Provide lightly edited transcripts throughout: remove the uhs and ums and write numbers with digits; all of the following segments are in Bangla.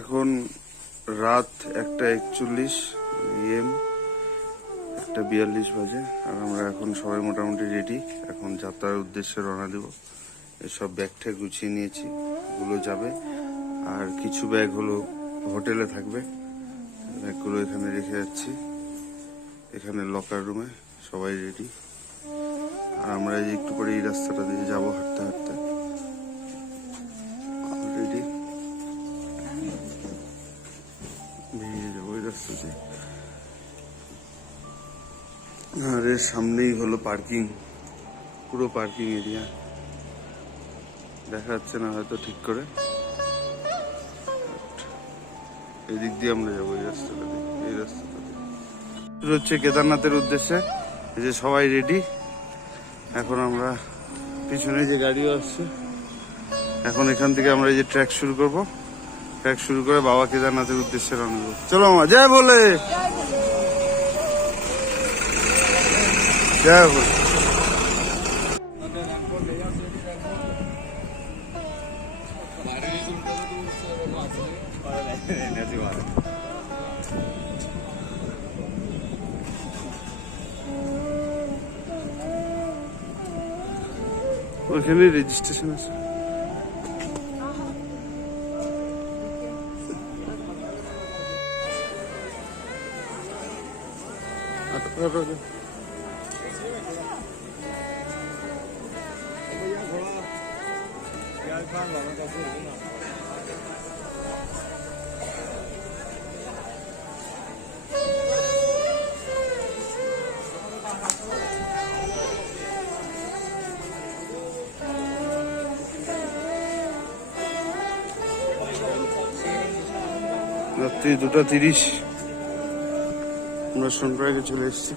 এখন রাত 1:41 AM, 1:42 বাজে। আর আমরা এখন সবাই মোটামুটি রেডি, এখন যাত্রার উদ্দেশ্যে রওনা দেব। এসব ব্যাগ ট্যাগ গুছিয়ে নিয়েছি, ওগুলো যাবে। আর কিছু ব্যাগ হলো হোটেলে থাকবে, ব্যাগগুলো এখানে রেখে যাচ্ছি, এখানে লকার রুমে। সবাই রেডি। আর আমরা একটু পরে এই রাস্তাটা দিয়ে যাবো হাঁটতে হাঁটতে। রেডি, বেরিয়ে যাবো ওই রাস্তা দিয়ে। আর এর সামনেই হলো পার্কিং, পুরো পার্কিং এরিয়া। দেখা যাচ্ছে না হয়তো ঠিক করে। এদিক দিয়ে আমরা যাবো এই রাস্তাটা দিয়ে, এই রাস্তাটা দিয়ে হচ্ছে কেদারনাথের উদ্দেশ্যে। এই যে সবাই রেডি। এখন আমরা পিছনে যে গাড়িও আসছে, এখন এখান থেকে আমরা এই যে ট্র্যাক শুরু করব। ট্র্যাক শুরু করে বাবা কেদারনাথের উদ্দেশ্যে রওনা দেবো। চলো মা, জয় বলে, জয় বলে। ওইখানে রেজিস্ট্রেশন আছে। রাত্রি 2:30 আমরা সোনপ্রয়াগে চলে এসেছি।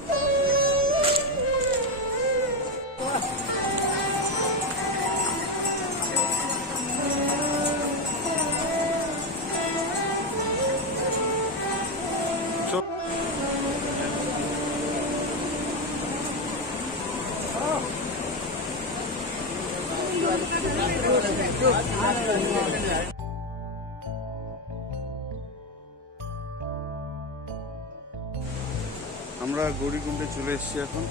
আমরা গৌরীকুণ্ডে চলে এসেছি এখন।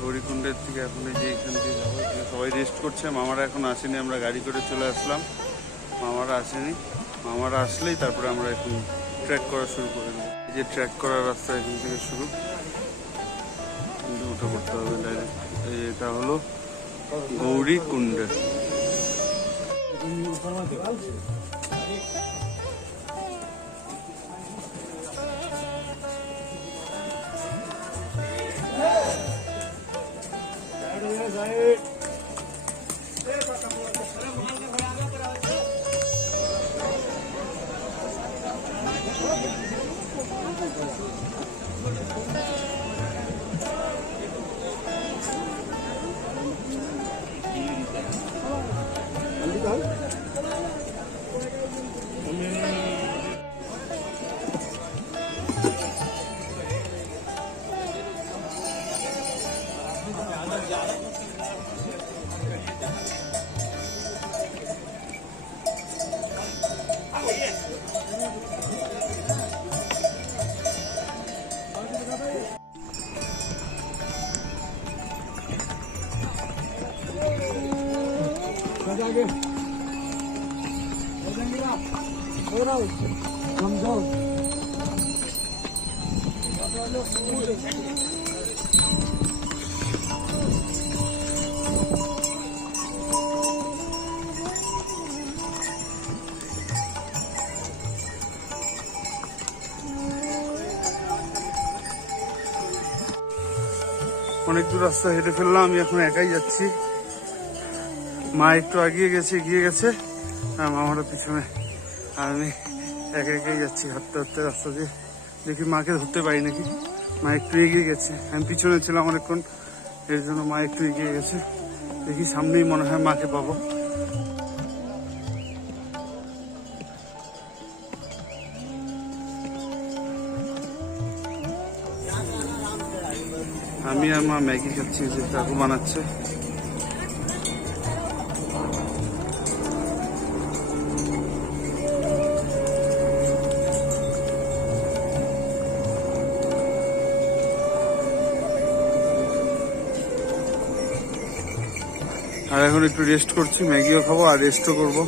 গৌরীকুণ্ডের থেকে এখন এই যে এখান থেকে যাবো। সবাই রেস্ট করছে, মামারা এখন আসেনি, আমরা গাড়ি করে চলে আসলাম। মামারা আসেনি, মামারা আসলেই তারপরে আমরা এখন ট্র্যাক করা শুরু করে দেবো। এই যে ট্র্যাক করার রাস্তা এখান থেকে শুরু, কিন্তু উঠে পড়তে হবে ডাইরেক্ট। এটা হলো গৌরীকুণ্ড। অনেক দূর রাস্তা হেঁটে ফেললাম, আমি এখন একাই যাচ্ছি। মা একটু এগিয়ে গেছে, আর মামারা পিছনে। আর আমি একা একাই যাচ্ছি হাঁটতে হাঁটতে রাস্তা দিয়ে। দেখি মাকে ধরতে পারি নাকি। মা একটু এগিয়ে গেছে, আমি পিছনে ছিলাম অনেকক্ষণ, এর জন্য মা একটু এগিয়ে গেছে। দেখি সামনেই মনে হয় মাকে পাবো। আমি আর মা ম্যাগি খাচ্ছি, যে কাকু বানাচ্ছে। আর এখন একটু রেস্ট করছি, ম্যাগিও খাবো আর রেস্টও করবো।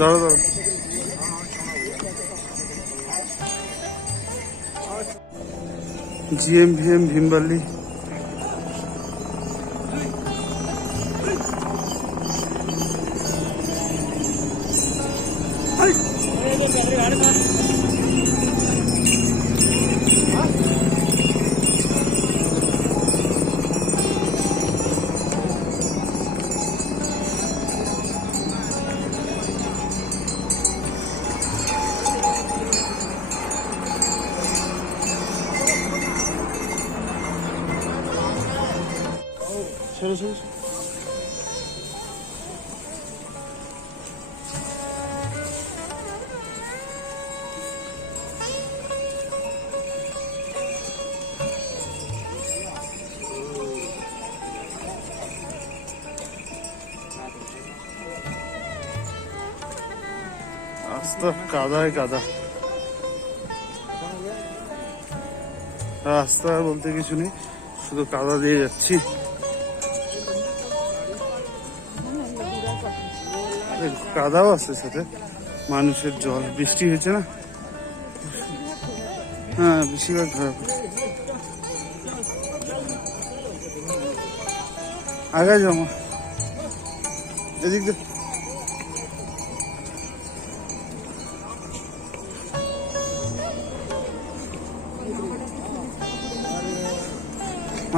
ধরো ধরো। GMVM ভীমবালি। ছেড়ে ছেড়ে রাস্তা কাদায় কাদা। রাস্তা বলতে কিছু নেই, শুধু কাদা দিয়ে যাচ্ছি। কাদাও আছে সাথে, মানুষের জল, বৃষ্টি হয়েছে না। হ্যাঁ বেশিরভাগ খারাপ। আগে জমা এদিক দিয়ে।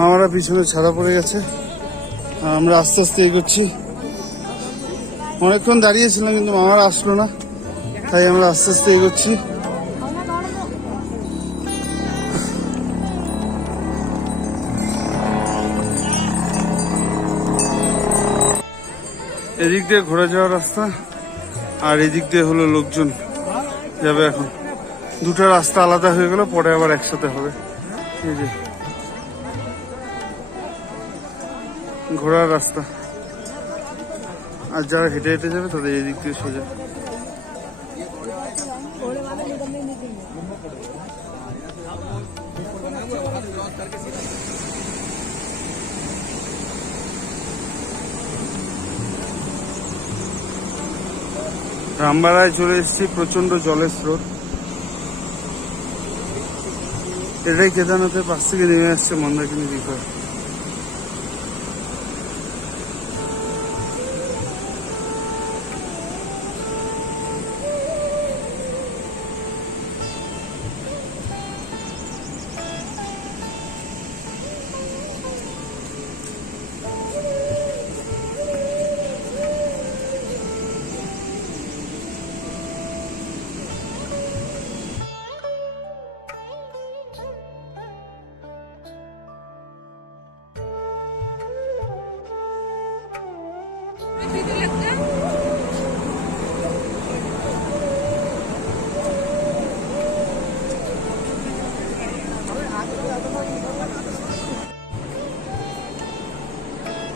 আমরা পিছনে ছাড়া পড়ে গেছে, আমরা আস্তে আস্তে এগোচ্ছি। অনেকক্ষণ দাঁড়িয়েছিলাম কিন্তু মামারা আসলো না, তাই আমরা আস্তে আস্তে এগোচ্ছি। এদিক দিয়ে ঘোরা যাওয়ার রাস্তা, আর এদিক দিয়ে হলো লোকজন যাবে। এখন দুটো রাস্তা আলাদা হয়ে গেল, পরে আবার একসাথে হবে। এই যে ঘোরার রাস্তা, আর যারা হেঁটে হেঁটে যাবে তাদের এদিক দিয়ে সোজা। রামবাড়ায় চলে এসেছি, প্রচন্ড জলের স্রোত। এটাই কেদারনাথের পাশ থেকে নেমে আসছে মন্দাকিনী দ্বীপে।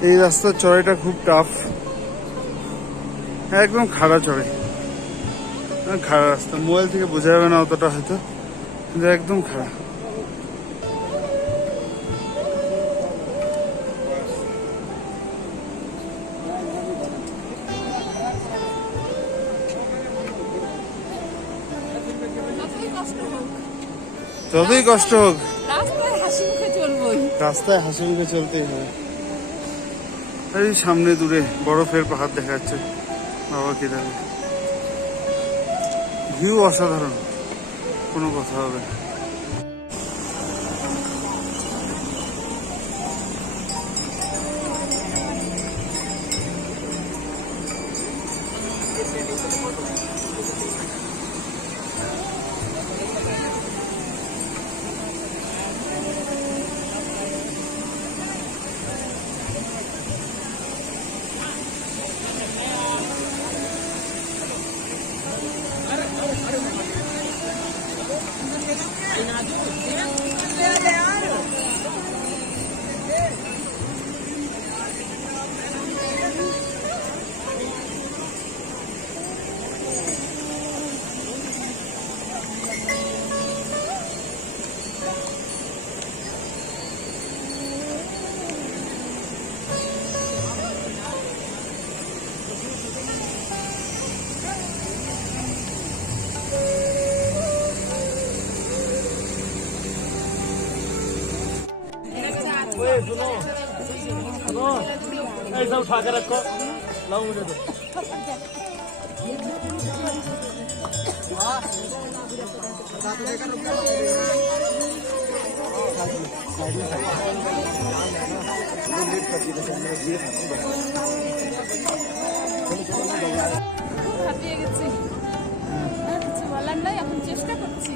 এই রাস্তার চড়াইটা খুব টাফ, একদম খাড়া চড়াই, খাড়া রাস্তা। মোবাইল থেকে বোঝা যাবে না অতটা হয়তো, কিন্তু একদম খাড়া। যতই কষ্ট হোক রাস্তায় হাসি মুখে চলতেই হবে। এই সামনে দূরে বরফের পাহাড় দেখা যাচ্ছে, বাবা কেদারে। ভিউ অসাধারণ, কোনো কথা হবে না। ऐसा उठा के रखो, लाओ मुझे दो। হাঁপিয়ে গেছি, আর কিছু বলার নাই, এখন চেষ্টা করছি।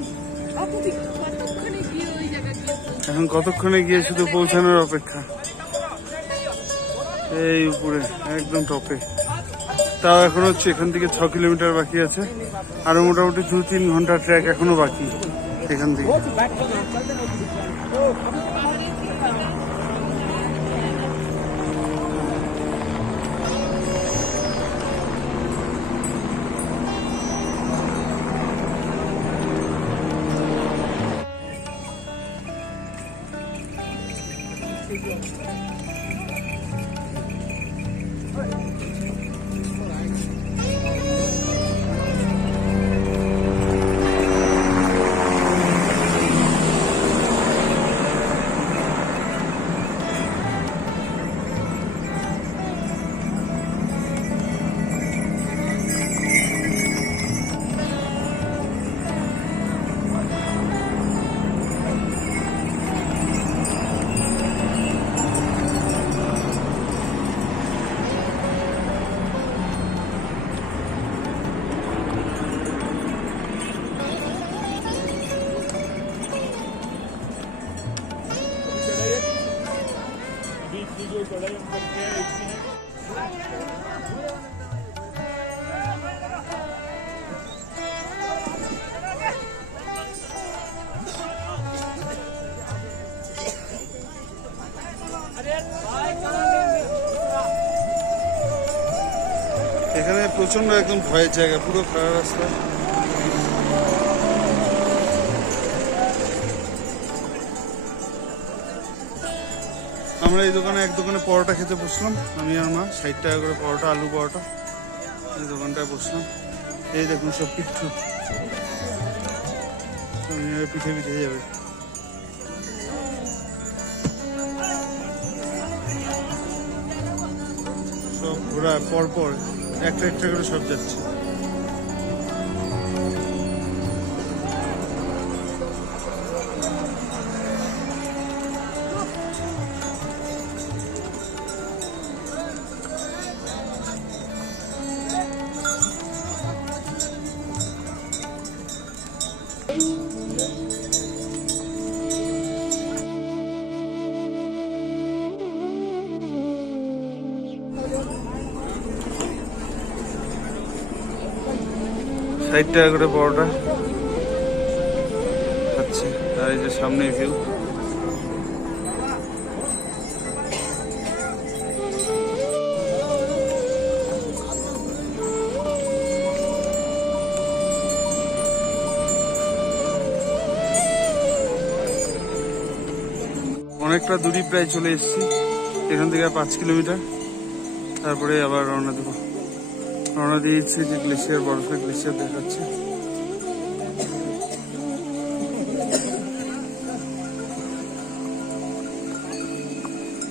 কতক্ষণে গিয়ে ওই জায়গা গিয়ে এখন কতক্ষণে গিয়ে শুধু পৌঁছানোর অপেক্ষা। এই উপরে একদম টপে, তাও এখন হচ্ছে এখান থেকে 6 কিলোমিটার বাকি আছে, আরো মোটামুটি 2-3 ঘন্টা ট্র্যাক এখনো বাকি এখান থেকে। এখানে প্রচন্ড একদম ভয়ের জায়গা, পুরো খারাপ রাস্তা। আমরা এই দোকানে এক দোকানে পরোটা খেতে বসলাম, আমি আর মা। 60 টাকা করে পরোটা, আলু পরোটা। এই দোকানটায় বসলাম। এই দেখুন সব পিঠু, পিঠে পিঠে যাবে। সব ঘোরা পরপর একটা একটা করে সব যাচ্ছে। ষাট টাকা করে পরোটা খাচ্ছে। আর এই যে সামনে ভিউ, অনেকটা দূরই প্রায় চলে এসেছি। এখান থেকে 5 কিলোমিটার, তারপরে আবার রওনা দেবো। রওনা দিয়েছি যে গ্লেশিয়ার, বরফের গ্লেশিয়ার দেখাচ্ছে।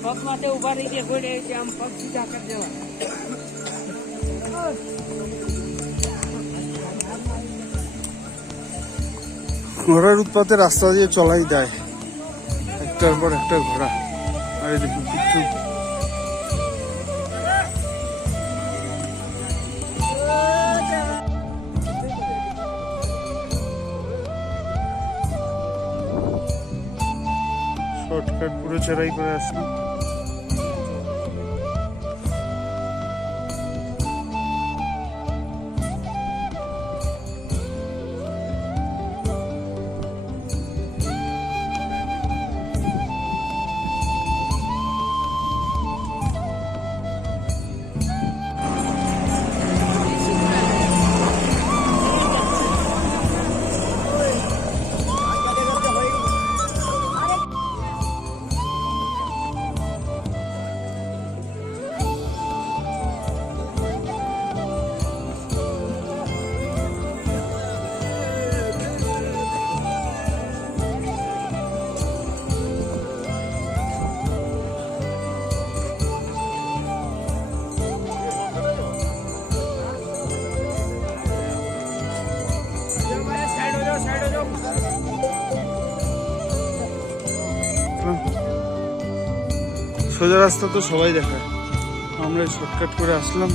पग माथे उभा रही है गोड़े हम पग सीधा कर देवा ঘোড়ার উৎপাতে রাস্তা দিয়ে চলাই দেয়, একটার পর একটা ঘোড়া। আরে দেখুন কিচ্ছু শর্টকাট পুরো চেরাই করে আসলাম। সোজা রাস্তা তো সবাই দেখায়, আমরা শর্টকাট করে আসলাম।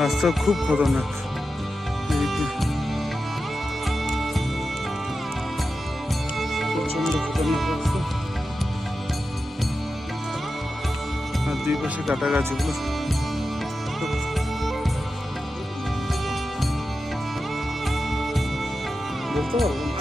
রাস্তা খুব খতরনাক, প্রচন্ড খতরনাক রাস্তা। আর দুই পাশে কাটা গাছগুলো, বলতে পারবো না।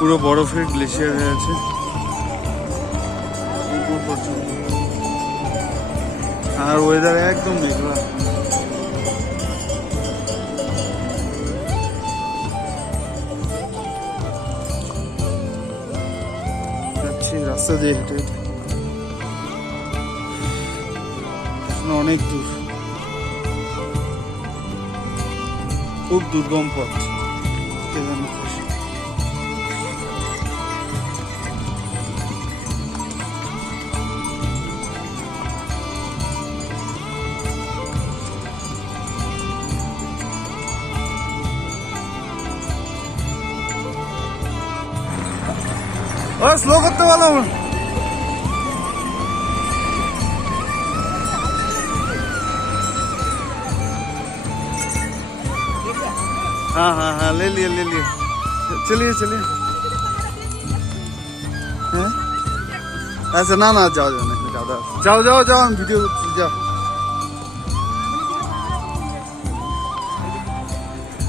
পুরো বরফের গ্লেশিয়ার হয়ে আছে উপর পর্যন্ত, আর ওয়েদার একদম মেঘলা। যাচ্ছি রাস্তা দিয়ে হেঁটে হেঁটে, অনেক দূর, খুব দুর্গম পথ। কেদারনাথ স্লো করতে পারলাম। हाँ हाँ हाँ ले लिए चलिए चलिए। हैं? ऐसे ना ना जाओ जाओ नहीं ज्यादा जाओ जाओ जाओ हम वीडियो जाओ।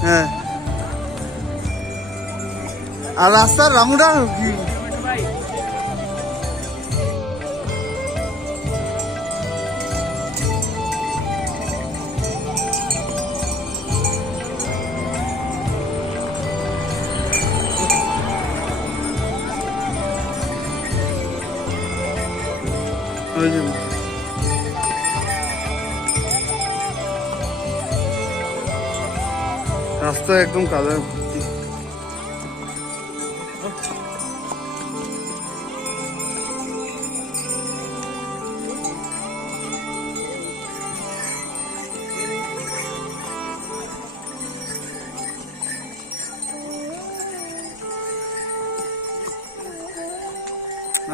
হ্যাঁ আর রাস্তার রামুডা কি রাস্তা একদম কাদা ভর্তি।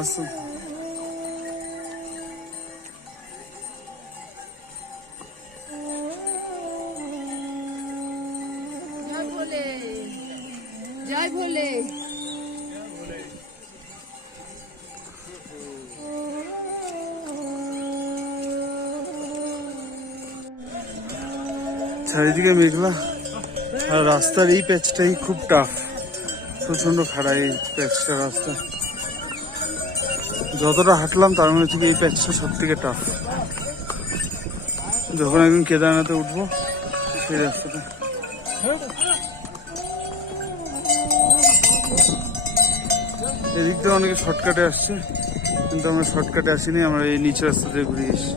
আসুন জয় ভোলে। চারিদিকে মেঘলা, আর রাস্তার এই প্যাচটাই খুব টাফ, প্রচন্ড খাড়া এই প্যাচটা রাস্তা। যতটা হাঁটলাম তার মধ্যে থেকে এই প্যাচটা সব থেকে টাফ। যখন একদিন কেদারনাথে উঠবো সেই রাস্তাটা। এদিক থেকে অনেকে শর্টকাটে আসছে, কিন্তু আমরা শর্টকাটে আসিনি, আমরা এই নিচে রাস্তা দিয়ে ঘুরে এসেছি।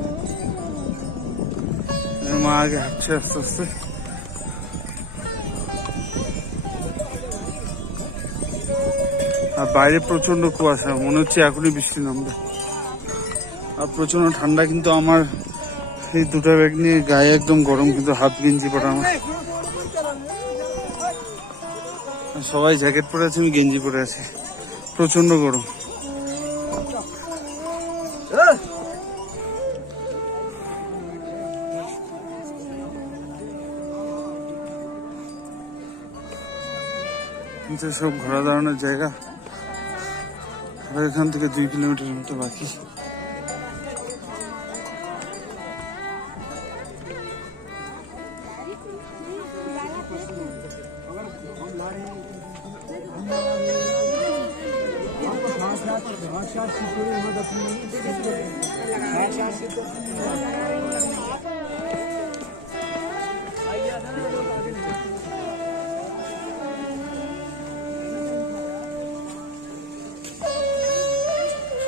মা আগে হাঁটছে আস্তে আস্তে। আর বাইরে প্রচন্ড কুয়াশা, মনে হচ্ছে এখনই বৃষ্টি নামবে। আর প্রচন্ড ঠান্ডা, কিন্তু আমার এই দুটো ব্যাগ নিয়ে গায়ে একদম গরম, কিন্তু হাত গেঞ্জি পরা আমার। সবাই জ্যাকেট পরে আছে, আমি গেঞ্জি পরে আছি, প্রচন্ড গরম। সব ঘোরা দাঁড়ানোর জায়গা, আর এখান থেকে 2 কিলোমিটার মতো বাকি।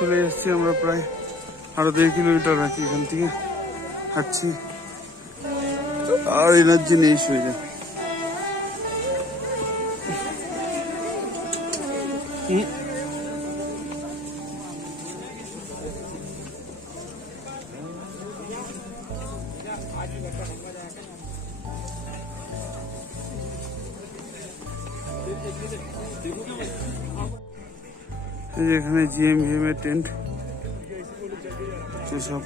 চলে এসেছি আমরা, প্রায় আরো 1.5 কিলোমিটার বাকি এখান থেকে হাঁটছি, আর এনার্জি নেই, শুয়ে যায়। এই যে এখানে GMVM এর টেন্ট, সেসব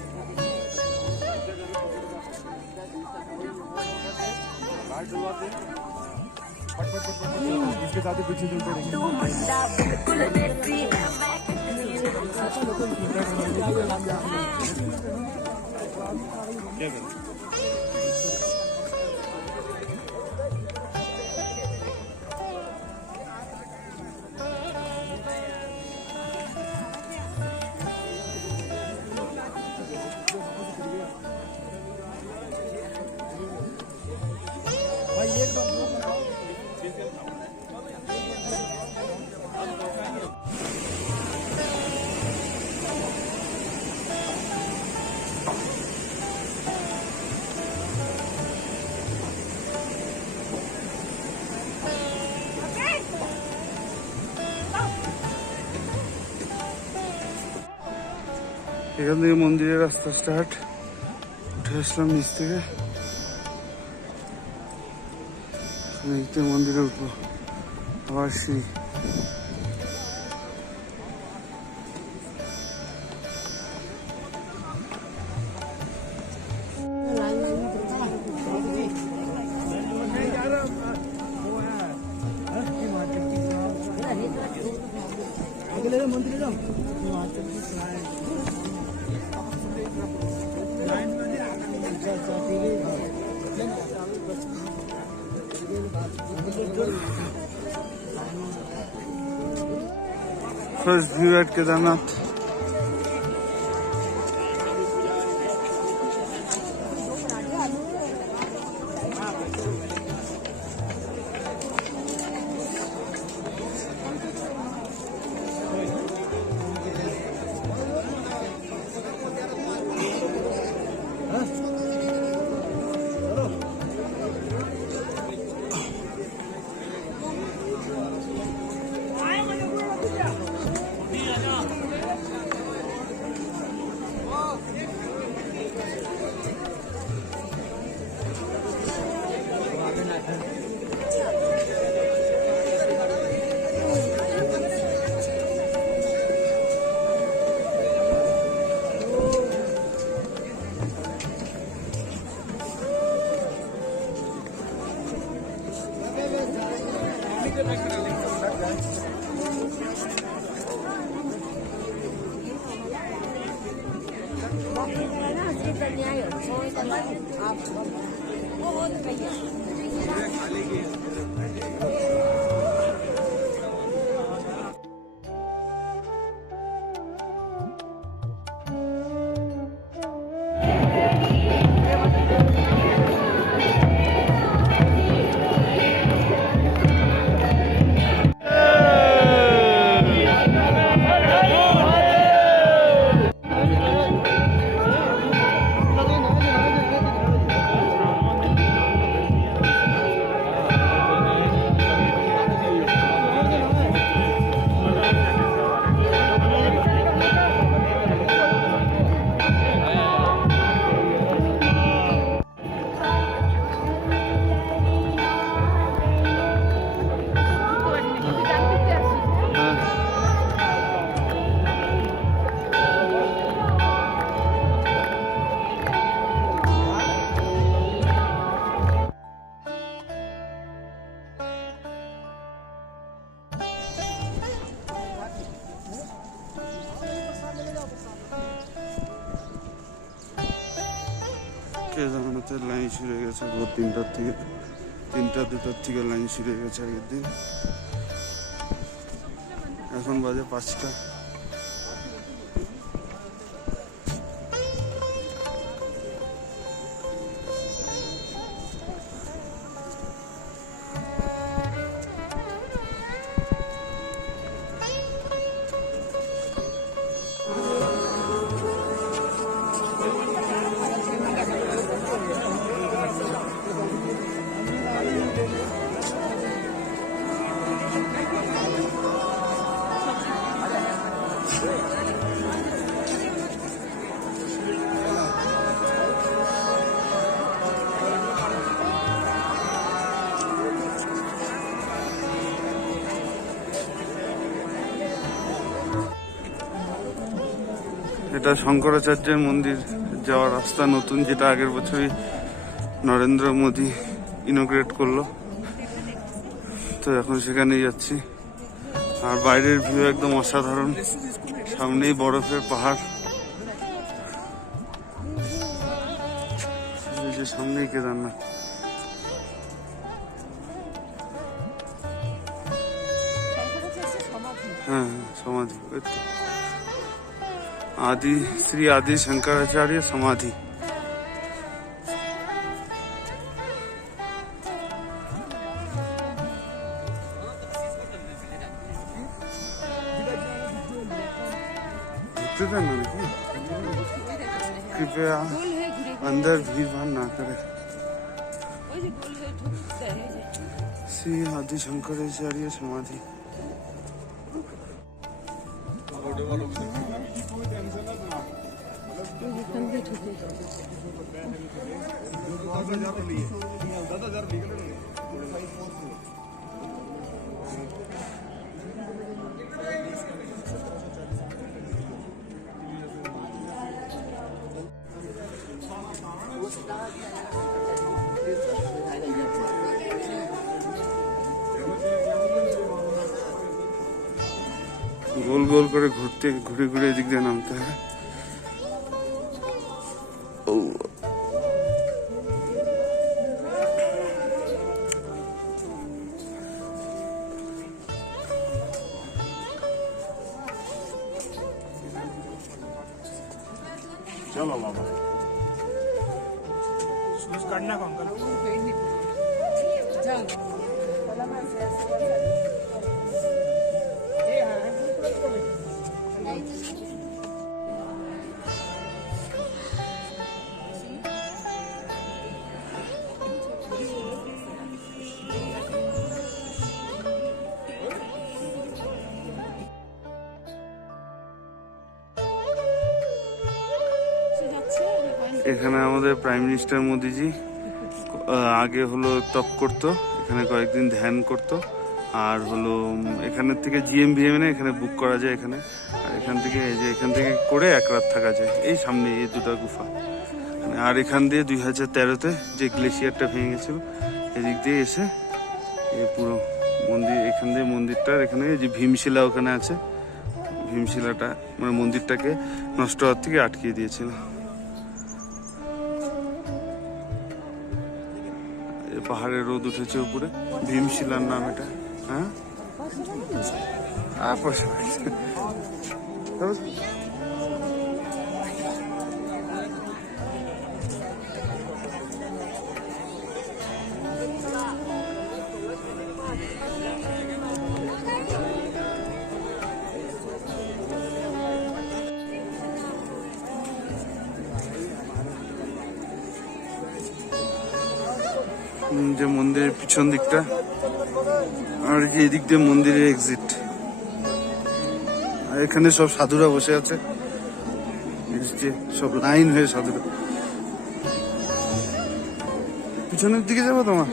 এখান থেকে মন্দিরের রাস্তা স্টার্ট। উঠে আসলাম নিচ থেকে, মন্দিরে উঠবো, আবার সিঁড়ি। First view at Kedarnath. রাতের লাইন শুরু হয়ে গেছে ভোর 3টার থেকে, 3টা-2টার থেকে লাইন শুরু হয়ে গেছে আগের দিন। এখন বাজে 5টা। এটা শঙ্করাচার্যের মন্দির যাওয়ার রাস্তা নতুন, যেটা আগের বছরই নরেন্দ্র মোদী ইনোগ্রেট করলো। তো এখন সেখানেই যাচ্ছি। আর বাইরের ভিউ একদম অসাধারণ, সামনেই বরফের পাহাড়, এই যে সামনেই কেদারনাথ। হ্যাঁ সমাধি, ওই তো आदि श्री आदि शंकराचार्य समाधि। कृपया अंदर भीड़ भाड़ ना करे। श्री आदि शंकराचार्य समाधि। গোল গোল করে ঘুরে ঘুরে এদিক দিয়ে নামতে হয়। चलो बाबा शूज काटना को अंकल। এখানে আমাদের প্রাইম মিনিস্টার মোদিজি আগে হলো তপ করতো, এখানে কয়েকদিন ধ্যান করতো। আর হলো এখানের থেকে GMVM এখানে বুক করা যায় এখানে। আর এখান থেকে এই যে এখান থেকে করে 1 রাত থাকা যায় এই সামনে এই 2টা গুফা। আর এখান দিয়ে 2013-তে যে গ্লেশিয়ারটা ভেঙে গেছিল এদিক দিয়ে এসে এই পুরো মন্দির, এখান দিয়ে মন্দিরটার এখানে যে ভীমশিলা ওখানে আছে, ভীমশিলাটা মানে মন্দিরটাকে নষ্ট হওয়ার থেকে আটকিয়ে দিয়েছিল। পাহাড়ে রোদ উঠেছে উপরে, ভীমশিলার নাম এটা। হ্যাঁ পয়সা যে মন্দিরের পিছন দিকটা, আর কি এদিক দিয়ে মন্দিরের এক্সিট। আর এখানে সব সাধুরা বসে আছে, সব লাইন হয়ে সাধুরা। পিছনের দিকে যাবো তোমার?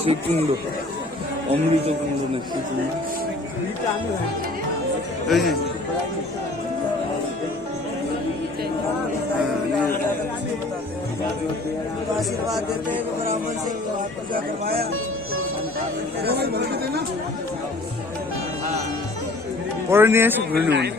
শিবকুণ্ড অমৃত কুণ্ড নাকি তুমি? এই যে आशीर्वाद देते हैं ब्राह्मण से पूजा करवाया পরে নিয়ে এসে ঘুরে নেবেন।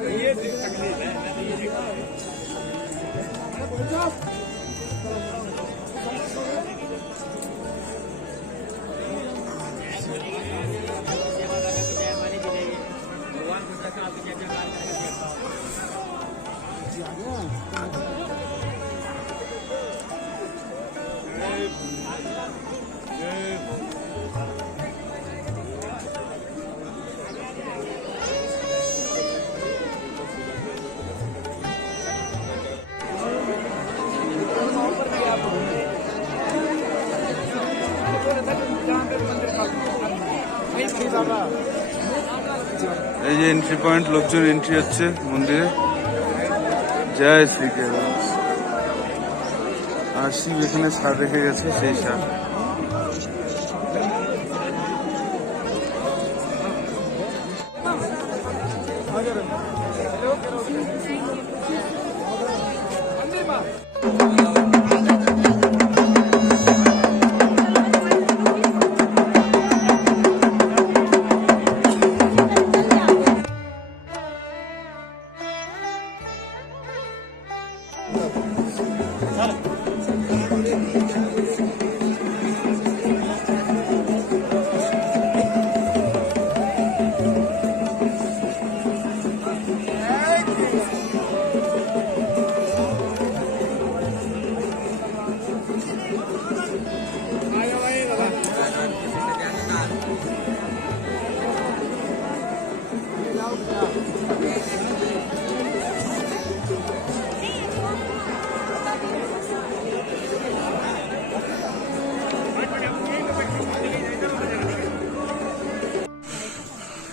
এই যে এন্ট্রি পয়েন্ট, লোকজন এন্ট্রি হচ্ছে মন্দিরে। জয় শ্রী কেদার। আর শিব এখানে সার রেখে গেছে, সেই সার।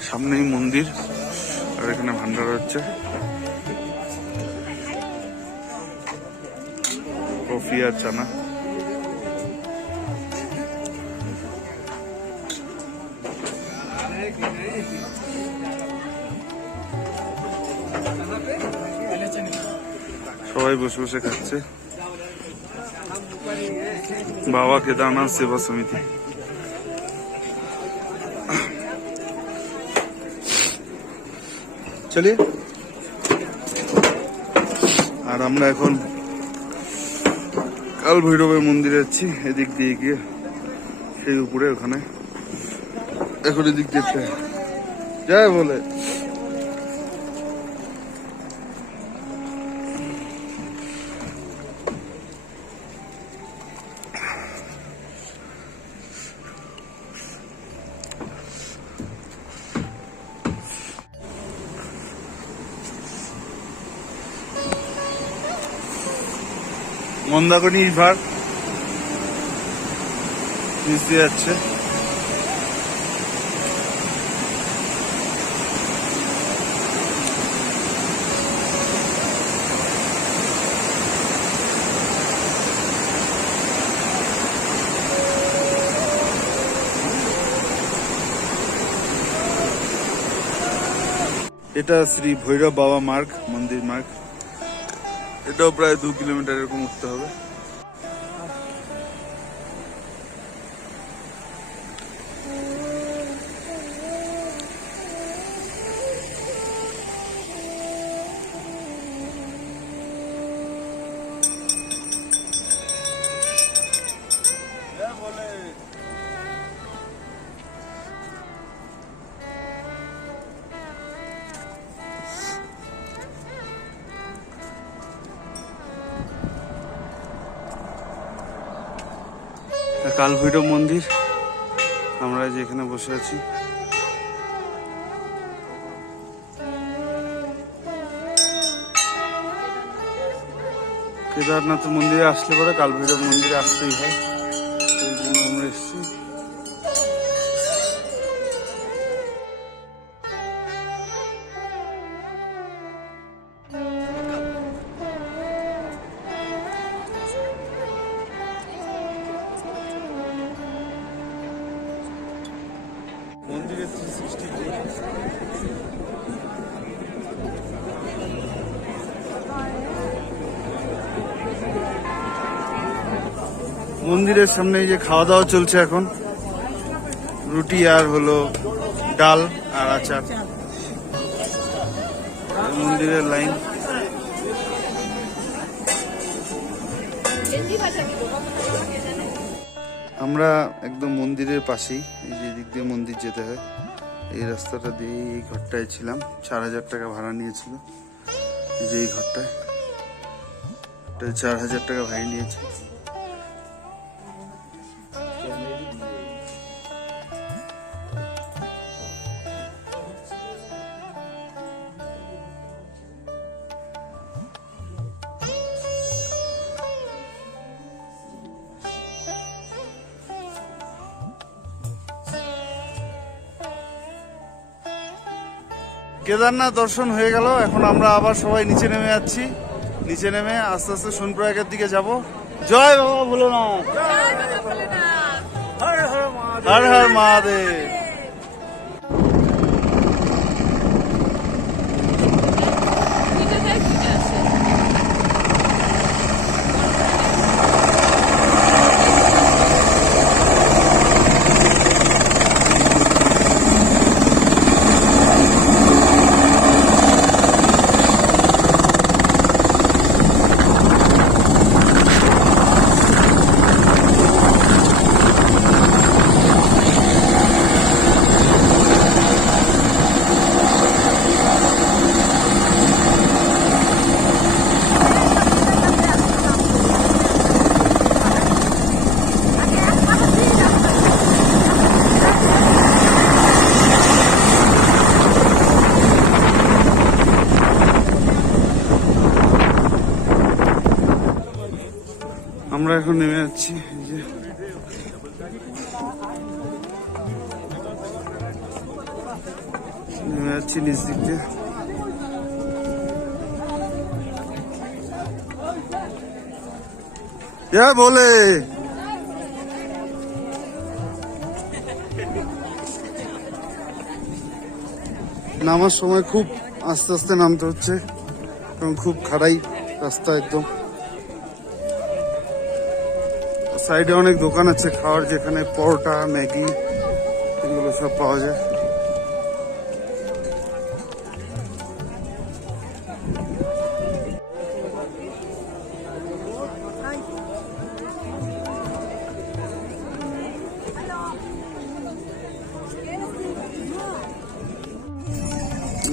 সামনেই মন্দির, আর এখানে ভান্ডার হচ্ছে। কফি আর চানা। সবাই বসে বসে খাচ্ছে। বাবা কেদারনাথ সেবা সমিতি। চলিয়ে আর আমরা এখন কাল ভৈরবের মন্দিরে যাচ্ছি। এদিক দিয়ে গিয়ে সেই উপরে, ওখানে এখন এদিক দেখতে যায় বলে। মন্দাকিনী ভার নিচে যাচ্ছে। এটা শ্রী ভৈরব বাবা মার্গ, মন্দির মার্গ। এটাও প্রায় 2 কিলোমিটার এরকম উঠতে হবে। কাল ভৈরব মন্দির, আমরা যেখানে বসে আছি। কেদারনাথ মন্দিরে আসলে পরে কাল ভৈরব মন্দিরে আসতেই হয়, এই জন্য আমরা এসেছি। মন্দিরের সামনে এই যে খাওয়া দাওয়া চলছে এখন, রুটি আর হলো ডাল আর আচার। মন্দিরের লাইন। আমরা একদম মন্দিরের পাশেই, এই যে দিক দিয়ে মন্দির যেতে হয়, এই রাস্তাটা দিয়ে এই ঘরটায় ছিলাম। 4,000 টাকা ভাড়া নিয়েছিল। এই যে এই ঘরটায় 4,000 টাকা ভাড়া নিয়েছে। কেদারনাথ দর্শন হয়ে গেল। এখন আমরা আবার সবাই নিচে নেমে যাচ্ছি। নিচে নেমে আস্তে আস্তে সোনপ্রয়াগের দিকে যাব। জয় বাবা ভোলেনাথ, হর হর মহাদেব। আমরা এখন নেমে যাচ্ছি। এই যে নেমে যাচ্ছি নিচ দিক দিয়ে। বলে নামার সময় খুব আস্তে আস্তে নামতে হচ্ছে, কারণ খুব খাড়াই রাস্তা একদম। সাইডে অনেক দোকান আছে খাওয়ার, যেখানে পরোটা, ম্যাগি এগুলো সব পাওয়া যায়।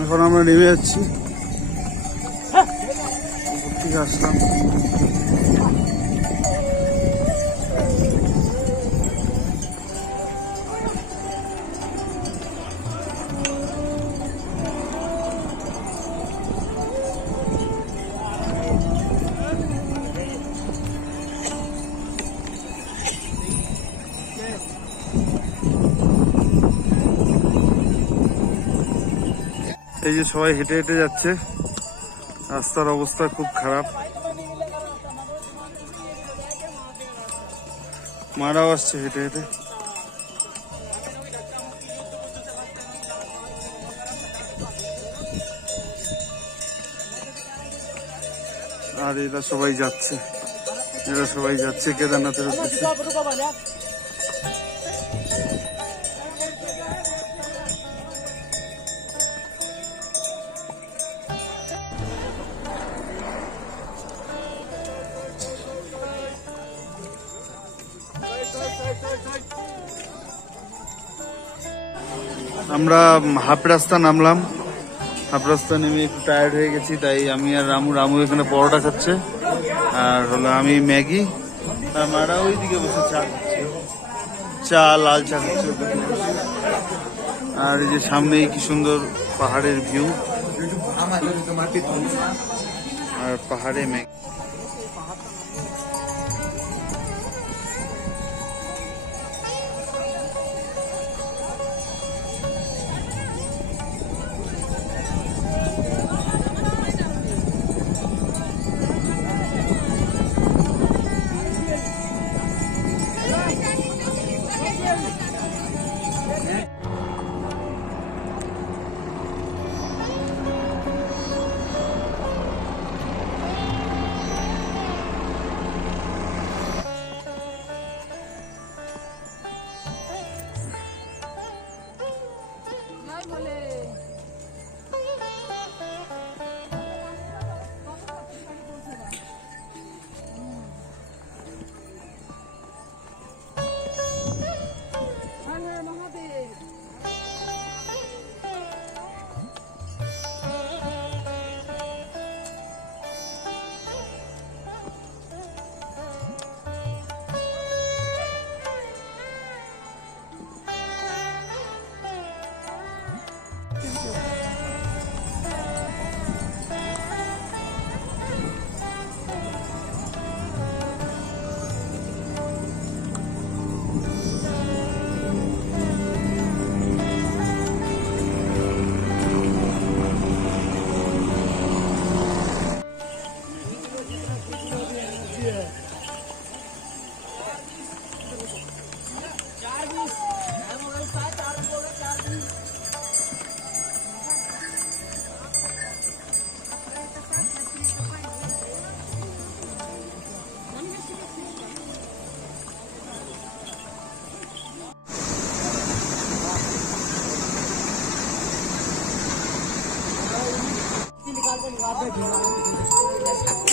এখন আমরা নেমে যাচ্ছি, উপর থেকে আসলাম। এই যে সবাই হেঁটে হেঁটে যাচ্ছে, রাস্তার অবস্থা খুব খারাপ। মারাও আসছে হেঁটে হেঁটে। আর এরা সবাই যাচ্ছে, কেদারনাথের উদ্দেশ্যে। আমরা হাফ রাস্তা নামলাম। হাফ রাস্তা নেমে একটু টায়ার্ড হয়ে গেছি, তাই আমি আর রামু এখানে পরোটা খাচ্ছে, আর হলো আমি ম্যাগি, আর মারা ওইদিকে বসে চা খাচ্ছে, লাল চা খাচ্ছে। আর এই যে সামনেই কি সুন্দর পাহাড়ের ভিউ, আর পাহাড়ে ম্যাগি।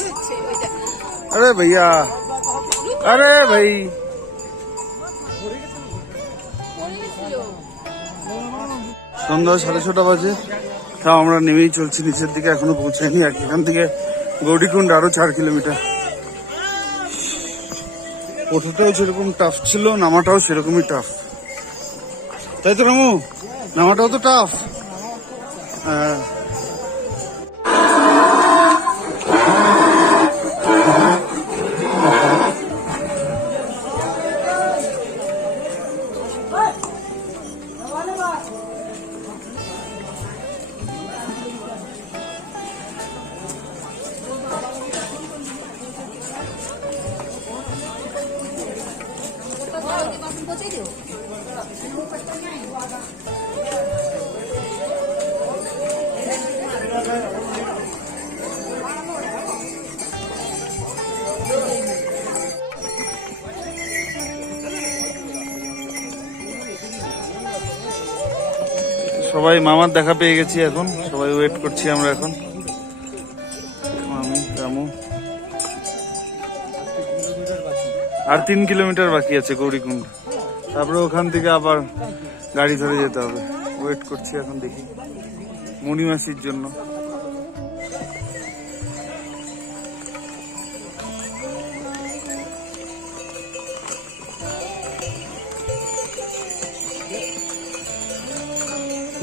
হচ্ছে ওইটা अरे भैया अरे भाई পড়ে গেছিল সন্ধ্যা 6:30 বাজে। তাও আমরা নেমেই চলছি নিচের দিকে, এখনো পৌঁছাইনি। আর এখান থেকে গৌরীকুণ্ড আরো 4 কিলোমিটার। ওঠাটাও যেরকম টাফ ছিল, নামাটাও সেরকমই টাফ, তাই তো রামু? নামাটাও তো টাফ। হ্যাঁ, সবাই মামার দেখা পেয়ে গেছি, এখন সবাই ওয়েট করছি আমরা। এখন আমি রামু, আর 3 কিলোমিটার বাকি আছে গৌরীকুণ্ড। তারপরে ওখান থেকে আবার গাড়ি ধরে যেতে হবে। ওয়েট করছি এখন, দেখি মণিমাসির জন্য।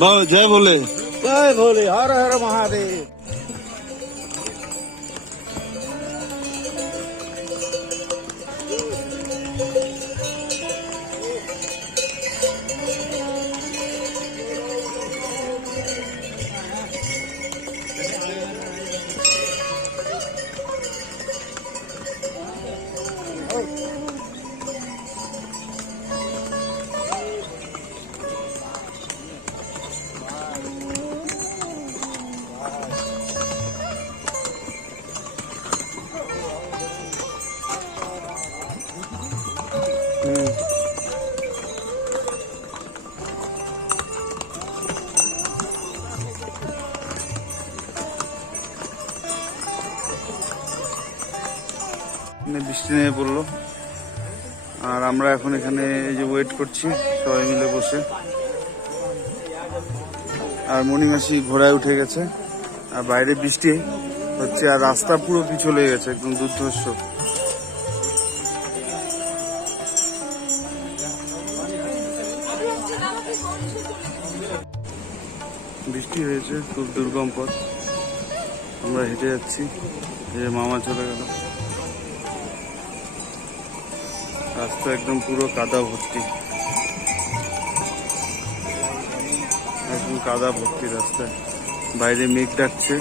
বাবা জয় বলে। जय भोले, हर हर महादेव। বৃষ্টি নেমে পড়লো, আর আমরা এখন এখানে এই যে ওয়েট করছি সবাই মিলে বসে। আর মণিমাসি ঘোড়ায় উঠে গেছে, আর বাইরে বৃষ্টি হচ্ছে, আর রাস্তা পুরো পিছলে গেছে, একদম দুর্ধর্ষ। বৃষ্টি হয়েছে, খুব দুর্গম পথ। আমরা হেঁটে যাচ্ছি, এই যে মামা চলে গেল। রাস্তা একদম পুরো কাদা ভর্তি, একদম কাদা ভর্তি রাস্তা। বাইরে মেঘ ডাকছে,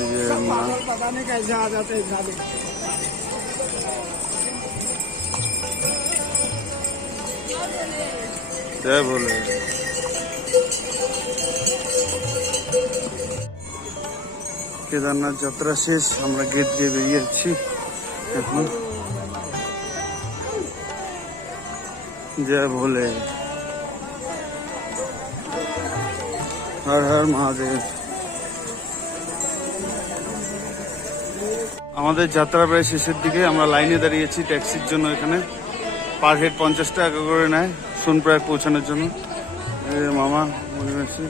এই যে মা। पता नहीं कैसे आ जाते हैं इतना दिन। জয় বলে। কেদারনাথ যাত্রা শেষ, আমরা গেট দিয়ে বেরিয়ে যাচ্ছি এখন। জয় ভোলে, হর হর মহাদেব। আমাদের যাত্রা প্রায় শেষের দিকে। আমরা লাইনে দাঁড়িয়েছি ট্যাক্সির জন্য। এখানে পার হেড 50 টাকা করে নেয় সোনপ্রয়াগ পৌঁছানোর জন্য। এই যে মামা মণিমাসি।